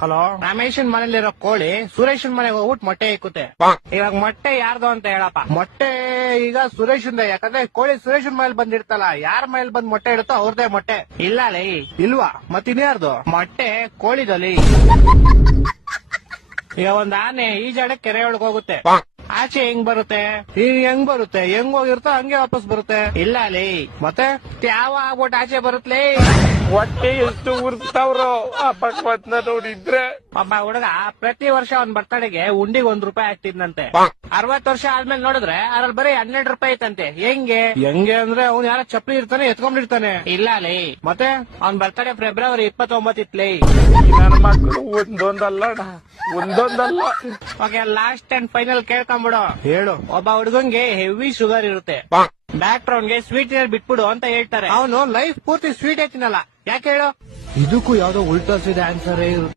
Hello, ರಮೇಶನ್ ಮನೇಲಿರೋ ಕೋಳಿ ಸುರೇಶನ್ ಮನೆಗೆ ಹೋಗ್ಬಿಟ್ಟು ಮೊಟ್ಟೆ ಇಕ್ಕುತ್ತೆ. ಇವಾಗ ಮೊಟ್ಟೆ ಯಾರ್ದು ಅಂತ ಹೇಳಪ್ಪ. ಮೊಟ್ಟೆ ಈಗ ಸುರೇಶನ್ದೆ, ಯಾಕಂದ್ರೆ ಕೋಳಿ ಸುರೇಶನ್ ಮನೇಲಿ ಬಂದಿರ್ತಲ್ಲ, ಯಾರ ಮನೇಲಿ ಬಂದ್ ಮೊಟ್ಟೆ ಇಡುತ್ತೋ ಅವ್ರದೇ ಮೊಟ್ಟೆ. ಇಲ್ಲ ಲೇ. ಇಲ್ವಾ? ಮತ್ತಿನ್ಯಾರ್ದು? ಮೊಟ್ಟೆ ಕೋಳಿದಲ್ಲಿ. ಈಗ ಒಂದ್ ಆನೆ ಈಜಾಡ ಕೆರೆ ಒಳಗ್ ಹೋಗುತ್ತೆ, ಆಚೆ ಹೆಂಗ್ ಬರುತ್ತೆ? ಹೆಂಗ್ ಬರುತ್ತೆ? ಹೆಂಗ್ ಹೋಗಿರುತ್ತೋ ಹಂಗೆ ವಾಪಸ್ ಬರುತ್ತೆ. ಇಲ್ಲ ಲೇ. ಮತ್ತೆ ಯಾವ ಆಗ್ಬಿಟ್ಟು ಆಚೆ ಬರುತ್ತಲೇ? ಹೊಟ್ಟೆ ಎಷ್ಟು ಉರ್ಸ್ತಾವ್ರೋ ಆ ಭಗವತ್ನ ನೋಡಿದ್ರೆ. ಒಬ್ಬ ಹುಡುಗ ಪ್ರತಿ ವರ್ಷ ಅವ್ನ್ ಬರ್ತಡೆಗೆ ಉಂಡಿಗೆ ₹1 ಹಾಕ್ತಿದ್ನಂತೆ. 60 ವರ್ಷ ಆದ್ಮೇಲೆ ನೋಡಿದ್ರೆ ಅದ್ರಲ್ಲಿ ಬರೀ ₹12 ಐತಂತೆ. ಹೆಂಗೆ ಅಂದ್ರೆ ಅವ್ನು ಯಾರ ಚಪ್ಪಲಿ ಇರ್ತಾನೆ ಎತ್ಕೊಂಡಿರ್ತಾನೆ. ಇಲ್ಲ ಲೇ. ಮತ್ತೆ ಅವ್ನ್ ಬರ್ತಡೆ ಫೆಬ್ರವರಿ 29 ಇತ್ಲೇ. ನನ್ನ ಮಕ್ಕಳು ಒಂದೊಂದಲ್ಲ. ಓಕೆ, ಲಾಸ್ಟ್ ಅಂಡ್ ಫೈನಲ್ ಕೇಳ್ಕೊಂಬಿಡು. ಹೇಳು. ಒಬ್ಬ ಹುಡುಗಂಗೆ ಹೆವಿ ಶುಗರ್ ಇರುತ್ತೆ, ಡಾಕ್ಟರ್ ಅವ್ನ್ಗೆ ಸ್ವೀಟ್ ಬಿಟ್ಬಿಡು ಅಂತ ಹೇಳ್ತಾರೆ. ಅವನು ಲೈಫ್ ಪೂರ್ತಿ ಸ್ವೀಟ್ ತಿನ್ನಲ್ಲ. ಯಾಕೆ ಹೇಳು? ಇದಕ್ಕೂ ಯಾವ್ದೋ ಉಲ್ಟಾ ಸೀದಾ ಆನ್ಸರ್ ಇರುತ್ತೆ.